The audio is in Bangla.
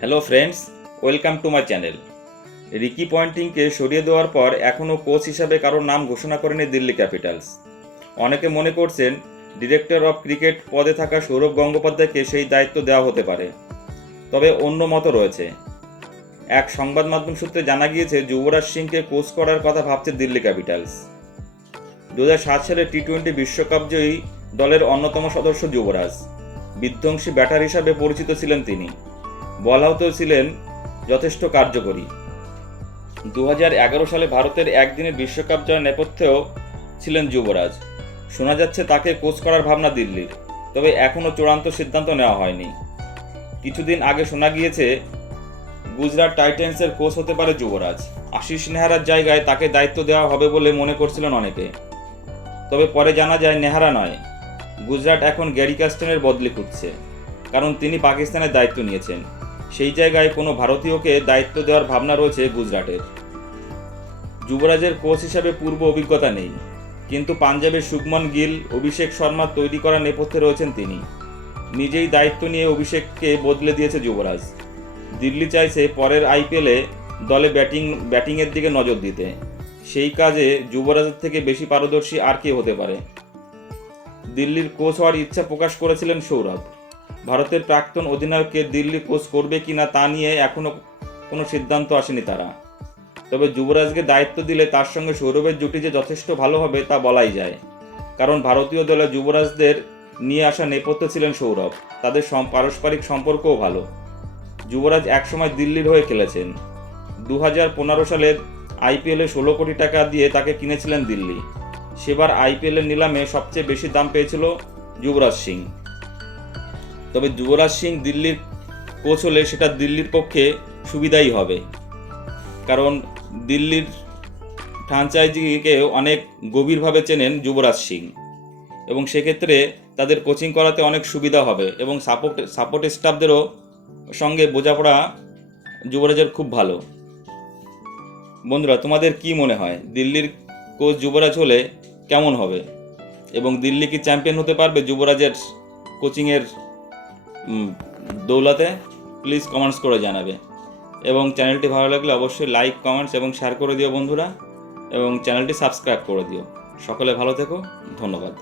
Hello friends welcome to my channel Ricky পয়েন্টিংকে সরিয়ে দেওয়ার পর এখনও কোচ হিসাবে কারোর নাম ঘোষণা করেনি দিল্লি ক্যাপিটালস অনেকে মনে করছেন ডিরেক্টর অফ ক্রিকেট পদে থাকা সৌরভ গঙ্গোপাধ্যায়কে সেই দায়িত্ব দেওয়া হতে পারে। তবে অন্য মত রয়েছে। এক সংবাদ মাধ্যম সূত্রে জানা গিয়েছে, যুবরাজ সিংকে কোচ করার কথা ভাবছে দিল্লি ক্যাপিটালস দু সালে টি টোয়েন্টি বিশ্বকাপ জয়ী দলের অন্যতম সদস্য যুবরাজ। বিধ্বংসী ব্যাটার হিসাবে পরিচিত ছিলেন তিনি। বল হাউতেও ছিলেন যথেষ্ট কার্যকরী। দু হাজার এগারো সালে ভারতের একদিনের বিশ্বকাপ জয়ের নেপথ্যেও ছিলেন যুবরাজ। শোনা যাচ্ছে তাকে কোচ করার ভাবনা দিল্লির, তবে এখনও চূড়ান্ত সিদ্ধান্ত নেওয়া হয়নি। কিছুদিন আগে শোনা গিয়েছে, গুজরাট টাইটেন্সের কোচ হতে পারে যুবরাজ। আশিস নেহারার জায়গায় তাকে দায়িত্ব দেওয়া হবে বলে মনে করছিলেন অনেকে। তবে পরে জানা যায়, নেহারা নয়, গুজরাট এখন গ্যারি কাস্টনের বদলি খুঁজছে। কারণ তিনি পাকিস্তানের দায়িত্ব নিয়েছেন। সেই জায়গায় কোনো ভারতীয়কে দায়িত্ব দেওয়ার ভাবনা রয়েছে গুজরাটের। যুবরাজের কোচ হিসাবে পূর্ব অভিজ্ঞতা নেই, কিন্তু পাঞ্জাবের শুভমন গিল, অভিষেক শর্মা তৈরি করা নেপথ্যে রয়েছেন তিনি। নিজেই দায়িত্ব নিয়ে অভিষেককে বদলে দিয়েছে যুবরাজ। দিল্লি চাইছে পরের আইপিএলে দলে ব্যাটিং, ব্যাটিংয়ের দিকে নজর দিতে। সেই কাজে যুবরাজের থেকে বেশি পারদর্শী আর কে হতে পারে? দিল্লির কোচ হওয়ার ইচ্ছা প্রকাশ করেছিলেন সৌরভ। ভারতের প্রাক্তন অধিনায়ককে দিল্লি কোচ করবে কিনা তা নিয়ে এখনও কোনো সিদ্ধান্ত আসেনি তারা। তবে যুবরাজকে দায়িত্ব দিলে তার সঙ্গে সৌরভের জুটি যে যথেষ্ট ভালো হবে তা বলাই যায়। কারণ ভারতীয় দলে যুবরাজদের নিয়ে আসা নেপথ্য ছিলেন সৌরভ। তাদের পারস্পরিক সম্পর্কও ভালো। যুবরাজ একসময় দিল্লির হয়ে খেলেছেন। দু হাজার পনেরো সালে আইপিএলে ষোলো কোটি টাকা দিয়ে তাকে কিনেছিলেন দিল্লি। সেবার আইপিএলের নিলামে সবচেয়ে বেশি দাম পেয়েছিল যুবরাজ সিং। তবে যুবরাজ সিং দিল্লির কোচ হলে সেটা দিল্লির পক্ষে সুবিধাই হবে। কারণ দিল্লির ফ্রাঞ্চাইজিকে অনেক গভীরভাবে চেনেন যুবরাজ সিং। এবং সেক্ষেত্রে তাদের কোচিং করাতে অনেক সুবিধা হবে এবং সাপোর্ট সাপোর্ট স্টাফদেরও সঙ্গে বোঝাপড়া যুবরাজের খুব ভালো। বন্ধুরা, তোমাদের কি মনে হয়? দিল্লির কোচ যুবরাজ হলে কেমন হবে? এবং দিল্লি কি চ্যাম্পিয়ন হতে পারবে যুবরাজের কোচিংয়ের দৌলতে প্লিজ কমেন্টস করে জানাবে। এবং চ্যানেলটি ভালো লাগলে অবশ্যই লাইক কমেন্টস এবং শেয়ার করে দিও বন্ধুরা। এবং চ্যানেলটি সাবস্ক্রাইব করে দিও। সকলে ভালো থেকো। ধন্যবাদ।